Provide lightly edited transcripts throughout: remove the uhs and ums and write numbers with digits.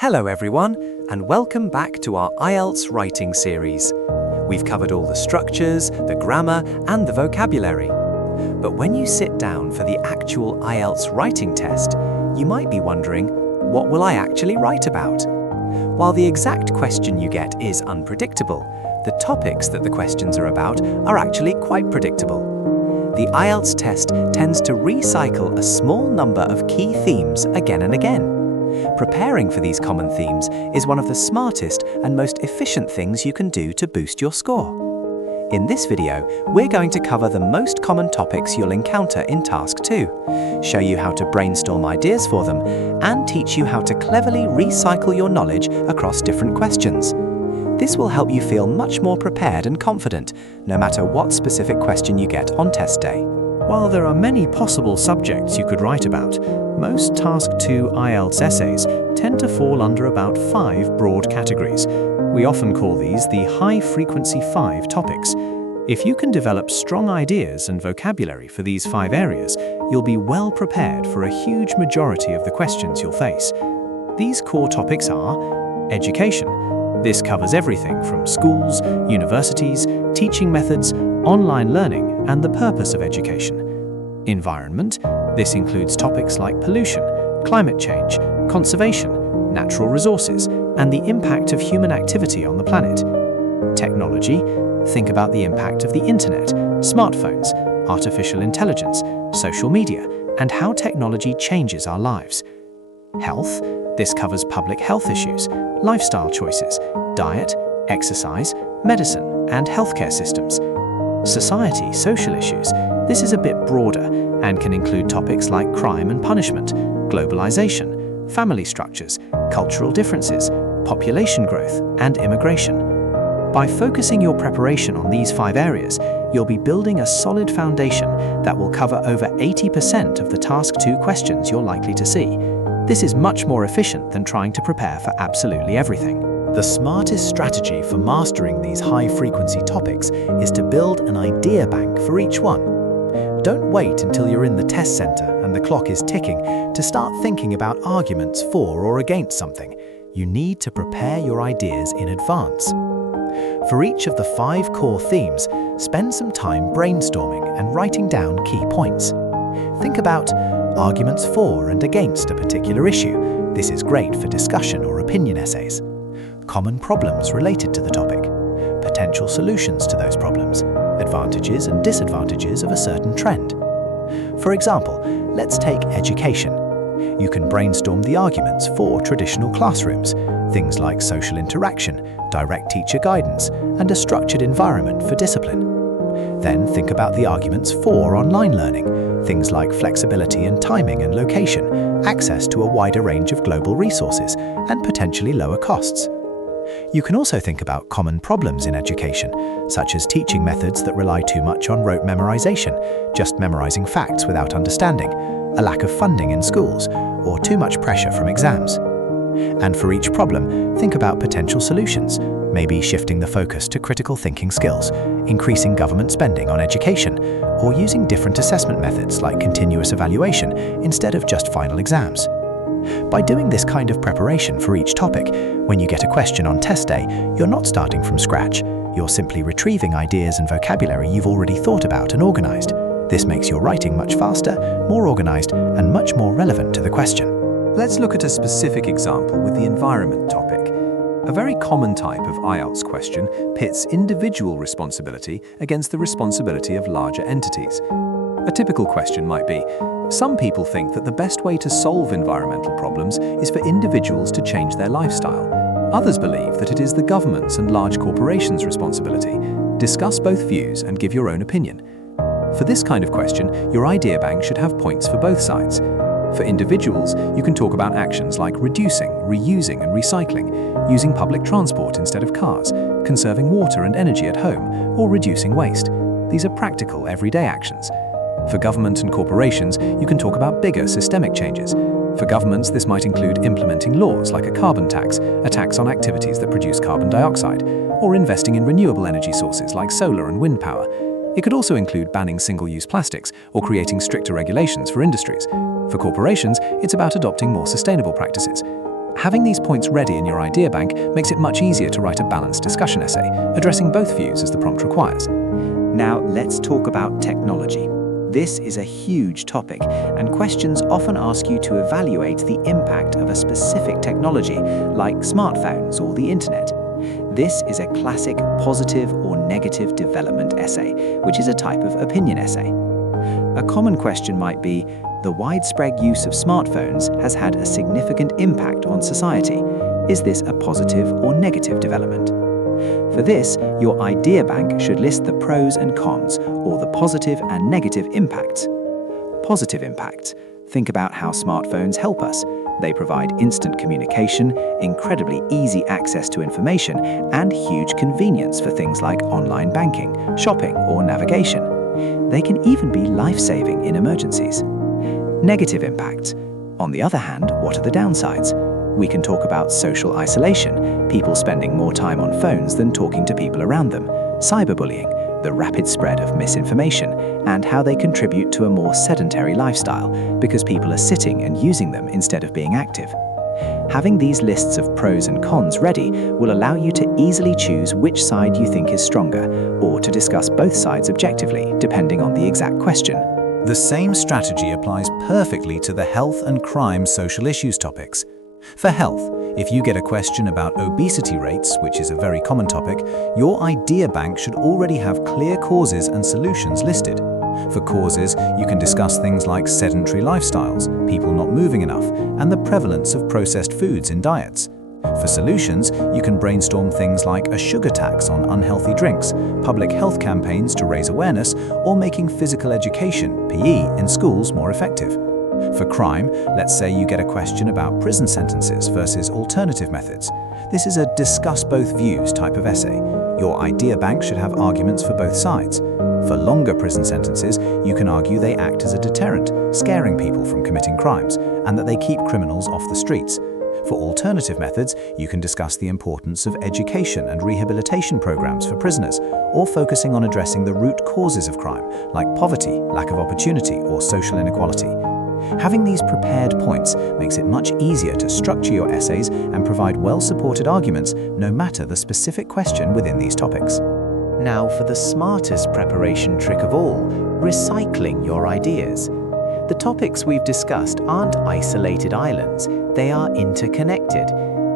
Hello everyone, and welcome back to our IELTS writing series. We've covered all the structures, the grammar, and the vocabulary. But when you sit down for the actual IELTS writing test, you might be wondering, what will I actually write about? While the exact question you get is unpredictable, the topics that the questions are about are actually quite predictable. The IELTS test tends to recycle a small number of key themes again and again. Preparing for these common themes is one of the smartest and most efficient things you can do to boost your score. In this video, we're going to cover the most common topics you'll encounter in Task 2, show you how to brainstorm ideas for them, and teach you how to cleverly recycle your knowledge across different questions. This will help you feel much more prepared and confident, no matter what specific question you get on test day. While there are many possible subjects you could write about, most Task 2 IELTS essays tend to fall under about 5 broad categories. We often call these the high-frequency 5 topics. If you can develop strong ideas and vocabulary for these 5 areas, you'll be well prepared for a huge majority of the questions you'll face. These core topics are education. This covers everything from schools, universities, teaching methods, online learning, and the purpose of education. Environment. This includes topics like pollution, climate change, conservation, natural resources, and the impact of human activity on the planet. Technology. Think about the impact of the internet, smartphones, artificial intelligence, social media, and how technology changes our lives. Health. This covers public health issues, lifestyle choices, diet, exercise, medicine, and healthcare systems. Society, social issues. This is a bit broader and can include topics like crime and punishment, globalization, family structures, cultural differences, population growth, and immigration. By focusing your preparation on these 5 areas, you'll be building a solid foundation that will cover over 80% of the Task 2 questions you're likely to see. This is much more efficient than trying to prepare for absolutely everything. The smartest strategy for mastering these high-frequency topics is to build an idea bank for each one. Don't wait until you're in the test center and the clock is ticking to start thinking about arguments for or against something. You need to prepare your ideas in advance. For each of the 5 core themes, spend some time brainstorming and writing down key points. Think about arguments for and against a particular issue. This is great for discussion or opinion essays. Common problems related to the topic, potential solutions to those problems, advantages and disadvantages of a certain trend. For example, let's take education. You can brainstorm the arguments for traditional classrooms, things like social interaction, direct teacher guidance, and a structured environment for discipline. Then think about the arguments for online learning, things like flexibility in timing and location, access to a wider range of global resources, and potentially lower costs. You can also think about common problems in education, such as teaching methods that rely too much on rote memorization, just memorizing facts without understanding, a lack of funding in schools, or too much pressure from exams. And for each problem, think about potential solutions, maybe shifting the focus to critical thinking skills, increasing government spending on education, or using different assessment methods like continuous evaluation instead of just final exams. By doing this kind of preparation for each topic, when you get a question on test day, you're not starting from scratch. You're simply retrieving ideas and vocabulary you've already thought about and organized. This makes your writing much faster, more organized, and much more relevant to the question. Let's look at a specific example with the environment topic. A very common type of IELTS question pits individual responsibility against the responsibility of larger entities. A typical question might be, some people think that the best way to solve environmental problems is for individuals to change their lifestyle. Others believe that it is the government's and large corporations' responsibility. Discuss both views and give your own opinion. For this kind of question, your idea bank should have points for both sides. For individuals, you can talk about actions like reducing, reusing, and recycling, using public transport instead of cars, conserving water and energy at home, or reducing waste. These are practical, everyday actions. For government and corporations, you can talk about bigger systemic changes. For governments, this might include implementing laws like a carbon tax, a tax on activities that produce carbon dioxide, or investing in renewable energy sources like solar and wind power. It could also include banning single-use plastics or creating stricter regulations for industries. For corporations, it's about adopting more sustainable practices. Having these points ready in your idea bank makes it much easier to write a balanced discussion essay, addressing both views as the prompt requires. Now let's talk about technology. This is a huge topic, and questions often ask you to evaluate the impact of a specific technology, like smartphones or the internet. This is a classic positive or negative development essay, which is a type of opinion essay. A common question might be, the widespread use of smartphones has had a significant impact on society. Is this a positive or negative development? For this, your idea bank should list the pros and cons, or the positive and negative impacts. Positive impacts. Think about how smartphones help us. They provide instant communication, incredibly easy access to information, and huge convenience for things like online banking, shopping, or navigation. They can even be life-saving in emergencies. Negative impacts. On the other hand, what are the downsides? We can talk about social isolation, people spending more time on phones than talking to people around them, cyberbullying, the rapid spread of misinformation, and how they contribute to a more sedentary lifestyle because people are sitting and using them instead of being active. Having these lists of pros and cons ready will allow you to easily choose which side you think is stronger, or to discuss both sides objectively, depending on the exact question. The same strategy applies perfectly to the health and crime social issues topics. For health, if you get a question about obesity rates, which is a very common topic, your idea bank should already have clear causes and solutions listed. For causes, you can discuss things like sedentary lifestyles, people not moving enough, and the prevalence of processed foods in diets. For solutions, you can brainstorm things like a sugar tax on unhealthy drinks, public health campaigns to raise awareness, or making physical education, PE, in schools more effective. For crime, let's say you get a question about prison sentences versus alternative methods. This is a discuss both views type of essay. Your idea bank should have arguments for both sides. For longer prison sentences, you can argue they act as a deterrent, scaring people from committing crimes, and that they keep criminals off the streets. For alternative methods, you can discuss the importance of education and rehabilitation programs for prisoners, or focusing on addressing the root causes of crime, like poverty, lack of opportunity, or social inequality. Having these prepared points makes it much easier to structure your essays and provide well-supported arguments, no matter the specific question within these topics. Now for the smartest preparation trick of all, recycling your ideas. The topics we've discussed aren't isolated islands, they are interconnected.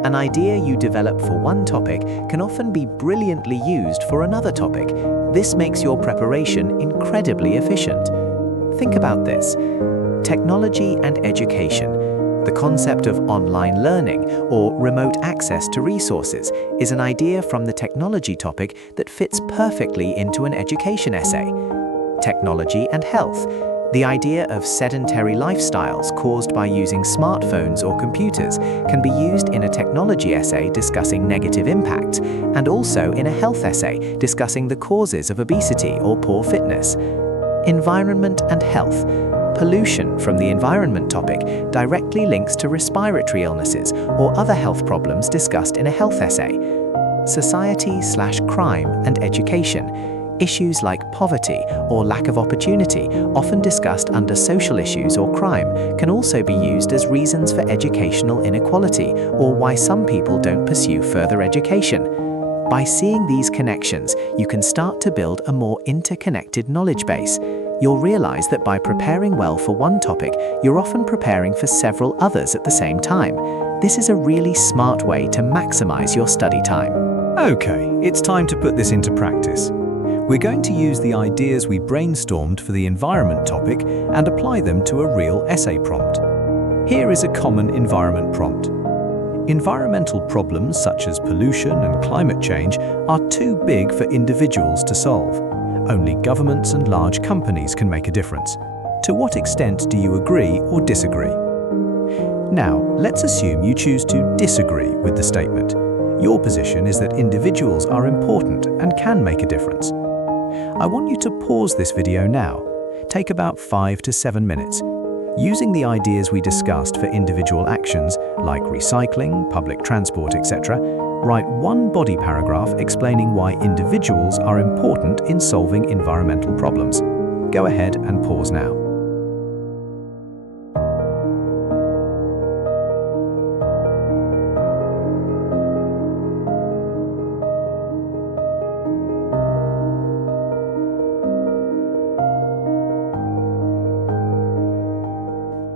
An idea you develop for one topic can often be brilliantly used for another topic. This makes your preparation incredibly efficient. Think about this. Technology and education. The concept of online learning or remote access to resources is an idea from the technology topic that fits perfectly into an education essay. Technology and health. The idea of sedentary lifestyles caused by using smartphones or computers can be used in a technology essay discussing negative impacts, and also in a health essay discussing the causes of obesity or poor fitness. Environment and health. Pollution from the environment topic directly links to respiratory illnesses or other health problems discussed in a health essay. Society/crime and education. Issues like poverty or lack of opportunity, often discussed under social issues or crime, can also be used as reasons for educational inequality or why some people don't pursue further education. By seeing these connections, you can start to build a more interconnected knowledge base. You'll realize that by preparing well for one topic, you're often preparing for several others at the same time. This is a really smart way to maximize your study time. Okay, it's time to put this into practice. We're going to use the ideas we brainstormed for the environment topic and apply them to a real essay prompt. Here is a common environment prompt. Environmental problems such as pollution and climate change are too big for individuals to solve. Only governments and large companies can make a difference. To what extent do you agree or disagree? Now, let's assume you choose to disagree with the statement. Your position is that individuals are important and can make a difference. I want you to pause this video now. Take about 5 to 7 minutes. Using the ideas we discussed for individual actions, like recycling, public transport, etc., write one body paragraph explaining why individuals are important in solving environmental problems. Go ahead and pause now.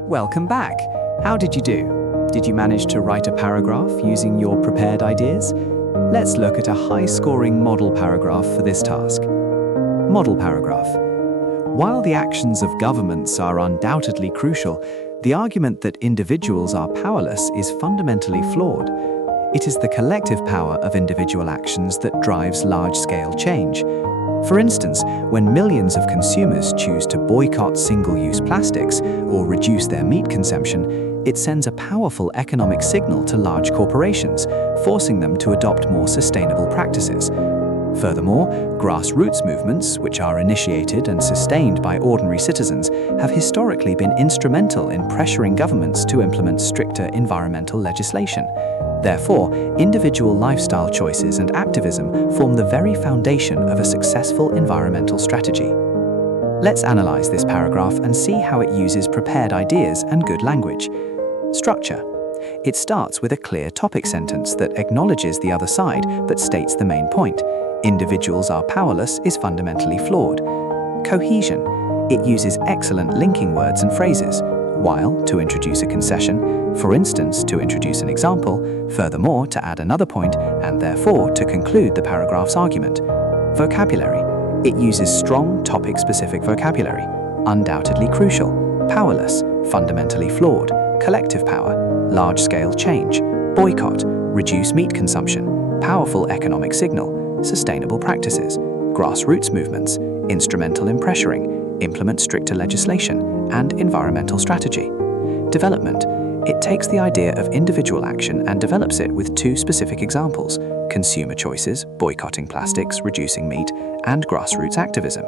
Welcome back. How did you do? Did you manage to write a paragraph using your prepared ideas? Let's look at a high-scoring model paragraph for this task. Model paragraph. While the actions of governments are undoubtedly crucial, the argument that individuals are powerless is fundamentally flawed. It is the collective power of individual actions that drives large-scale change. For instance, when millions of consumers choose to boycott single-use plastics or reduce their meat consumption, it sends a powerful economic signal to large corporations, forcing them to adopt more sustainable practices. Furthermore, grassroots movements, which are initiated and sustained by ordinary citizens, have historically been instrumental in pressuring governments to implement stricter environmental legislation. Therefore, individual lifestyle choices and activism form the very foundation of a successful environmental strategy. Let's analyze this paragraph and see how it uses prepared ideas and good language. Structure. It starts with a clear topic sentence that acknowledges the other side but states the main point. Individuals are powerless is fundamentally flawed. Cohesion. It uses excellent linking words and phrases. While, to introduce a concession, for instance, to introduce an example, furthermore, to add another point, and therefore to conclude the paragraph's argument. Vocabulary. It uses strong topic-specific vocabulary. Undoubtedly crucial. Powerless. Fundamentally flawed. Collective power. Large-scale change. Boycott. Reduce meat consumption. Powerful economic signal. Sustainable practices. Grassroots movements. Instrumental in pressuring. Implement stricter legislation, and environmental strategy. Development. It takes the idea of individual action and develops it with two specific examples: consumer choices, boycotting plastics, reducing meat, and grassroots activism.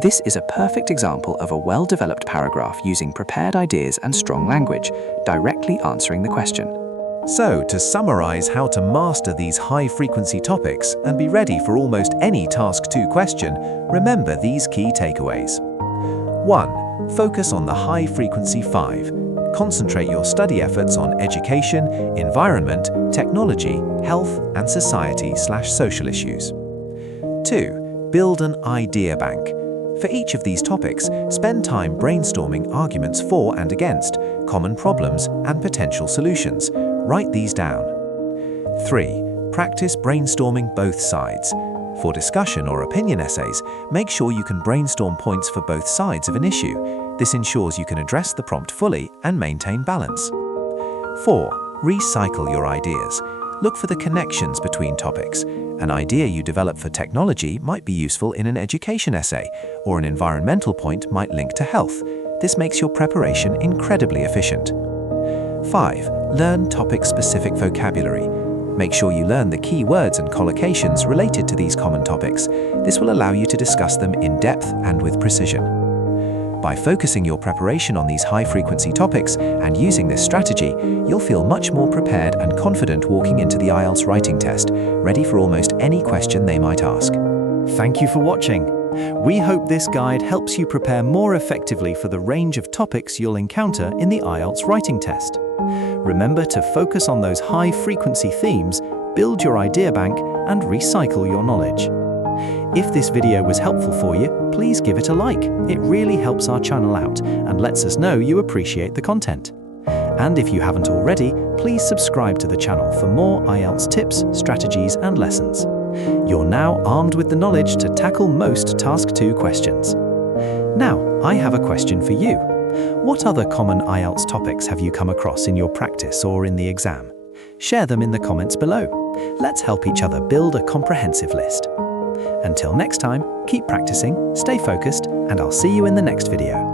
This is a perfect example of a well-developed paragraph using prepared ideas and strong language, directly answering the question. So, to summarize how to master these high-frequency topics and be ready for almost any Task 2 question, remember these key takeaways. 1. Focus on the high-frequency 5. Concentrate your study efforts on education, environment, technology, health, and society/social issues. 2. Build an idea bank. For each of these topics, spend time brainstorming arguments for and against, common problems, and potential solutions. Write these down. 3. Practice brainstorming both sides. For discussion or opinion essays, make sure you can brainstorm points for both sides of an issue. This ensures you can address the prompt fully and maintain balance. 4. Recycle your ideas. Look for the connections between topics. An idea you develop for technology might be useful in an education essay, or an environmental point might link to health. This makes your preparation incredibly efficient. 5. Learn topic-specific vocabulary. Make sure you learn the key words and collocations related to these common topics. This will allow you to discuss them in depth and with precision. By focusing your preparation on these high-frequency topics and using this strategy, you'll feel much more prepared and confident walking into the IELTS writing test, ready for almost any question they might ask. Thank you for watching. We hope this guide helps you prepare more effectively for the range of topics you'll encounter in the IELTS writing test. Remember to focus on those high-frequency themes, build your idea bank, and recycle your knowledge. If this video was helpful for you, please give it a like. It really helps our channel out and lets us know you appreciate the content. And if you haven't already, please subscribe to the channel for more IELTS tips, strategies, and lessons. You're now armed with the knowledge to tackle most Task 2 questions. Now, I have a question for you. What other common IELTS topics have you come across in your practice or in the exam? Share them in the comments below. Let's help each other build a comprehensive list. Until next time, keep practicing, stay focused, and I'll see you in the next video.